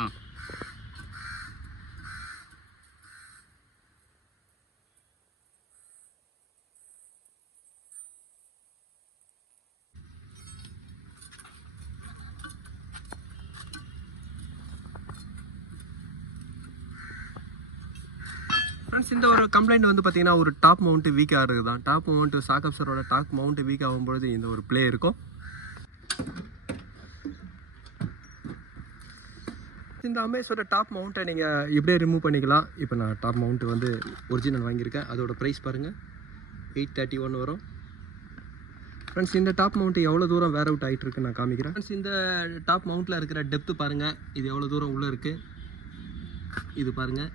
ஆ. Friends, இந்த ஒரு complaint வந்து பார்த்தீங்கன்னா ஒரு டாப் மவுண்ட் வீக் ஆகிறது தான். டாப் மவுண்ட் சாக்கப்சரோட டாப் மவுண்ட் வீக் ஆகும்பொழுது இந்த ஒரு ப்ளே இருக்கும். இந்த அமேஸோட டாப் மவுண்ட்டை நீங்கள் இப்படியே ரிமூவ் பண்ணிக்கலாம். இப்போ நான் டாப் மவுண்ட் வந்து ஒரிஜினல் வாங்கியிருக்கேன். அதோட ப்ரைஸ் பாருங்கள், 831 வரும். ஃப்ரெண்ட்ஸ், இந்த டாப் மவுண்ட் எவ்வளோ தூரம் வேர் அவுட் ஆகிட்டு இருக்குன்னு நான் காமிக்கிறேன். ஃப்ரெண்ட்ஸ், இந்த டாப் மவுண்ட்டில் இருக்கிற டெப்த்து பாருங்கள். இது எவ்வளோ தூரம் உள்ளே இருக்குது இது பாருங்கள்.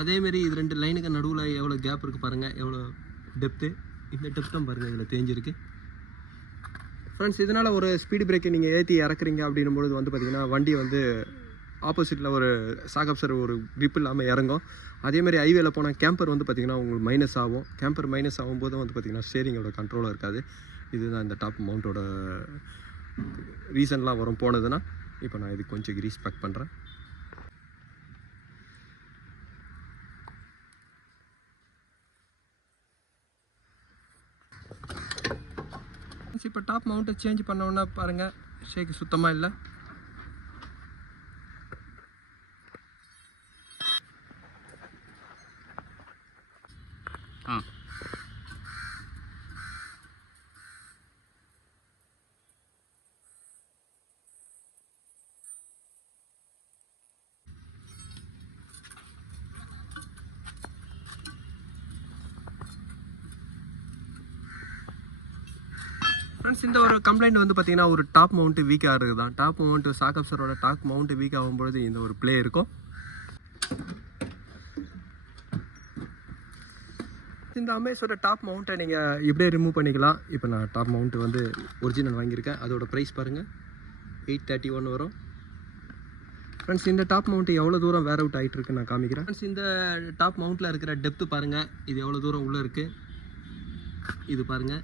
அதேமாரி இது 2 லைனுக்கு நடுவில் எவ்வளோ கேப் இருக்குது பாருங்கள், எவ்வளோ டெப்த்து. இந்த டெப்த்தும் பாருங்கள் இதில் தேஞ்சிருக்கு. ஃப்ரெண்ட்ஸ், இதனால் ஒரு ஸ்பீடு பிரேக்கை நீங்கள் ஏற்றி இறக்குறீங்க அப்படின்னும்பொழுது வந்து பார்த்திங்கன்னா வண்டி வந்து ஆப்போசிட்டில் ஒரு சாக்கப்சர் ஒரு grip இல்லாமல் இறங்கும். அதேமாதிரி ஹைவேல போனால் கேம்பர் வந்து பார்த்திங்கன்னா உங்களுக்கு மைனஸ் ஆகும். கேம்பர் மைனஸ் ஆகும்போது வந்து பார்த்திங்கன்னா ஸ்டேரிங்கோட கண்ட்ரோலாக இருக்காது. இதுதான் இந்த டாப் மவுண்ட்டோட ரீசன்லாம் வரும் போனதுன்னா. இப்போ நான் இது கொஞ்சம் கிரீஸ் பேக் பண்ணுறேன். இப்போ டாப் மவுண்ட்டை சேஞ்ச் பண்ணோன்னா பாருங்கள், ஷேக் சுத்தமாக இல்லை. ஆ. ஃப்ரெண்ட்ஸ், இந்த ஒரு கம்ப்ளைண்ட் வந்து பார்த்தீங்கன்னா ஒரு டாப் மவுண்ட் வீக் ஆகிறது தான். டாப் மவுண்ட் சாக்கப்சரோட டாப் மவுண்ட் வீக் ஆகும்பொழுது இந்த ஒரு ப்ளே இருக்கும். இந்த அமேஸோட டாப் மவுண்ட்டை நீங்கள் இப்படியே ரிமூவ் பண்ணிக்கலாம். இப்போ நான் டாப் மவுண்ட் வந்து ஒரிஜினல் வாங்கியிருக்கேன். அதோட ப்ரைஸ் பாருங்கள், 831 வரும். ஃப்ரெண்ட்ஸ், இந்த டாப் மவுண்ட் எவ்வளோ தூரம் வேர் அவுட் ஆகிட்டு இருக்குன்னு நான் காமிக்கிறேன். ஃப்ரெண்ட்ஸ், இந்த டாப் மவுண்ட்டில் இருக்கிற டெப்த்து பாருங்கள். இது எவ்வளோ தூரம் உள்ளே இருக்குது இது பாருங்கள்.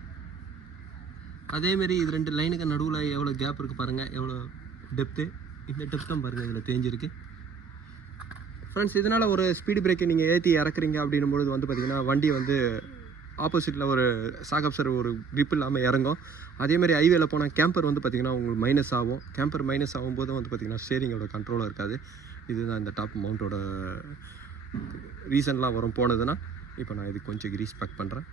அதேமாரி இது 2 லைனுக்கு நடுவில் எவ்வளோ கேப் இருக்குது பாருங்கள், எவ்வளோ டெப்த்து. இந்த டெப்த்தும் பாருங்கள் இதில் தேஞ்சிருக்கு. ஃப்ரெண்ட்ஸ், இதனால் ஒரு ஸ்பீடு பிரேக்கை நீங்கள் ஏற்றி இறக்குறீங்க அப்படின்னும்பொழுது வந்து பார்த்திங்கன்னா வண்டி வந்து ஆப்போசிட்டில் ஒரு சாக்கப்சர் ஒரு grip இல்லாமல் இறங்கும். அதேமாதிரி ஹைவேல போனால் கேம்பர் வந்து பார்த்திங்கன்னா உங்களுக்கு மைனஸ் ஆகும். கேம்பர் மைனஸ் ஆகும்போது வந்து பார்த்திங்கன்னா ஸ்டேரிங்கோட கண்ட்ரோலாக இருக்காது. இதுதான் இந்த டாப் மவுண்ட்டோட ரீசன்லாம் வரும் போனதுன்னா. இப்போ நான் இது கொஞ்சம் கிரீஸ் பேக் பண்ணுறேன்.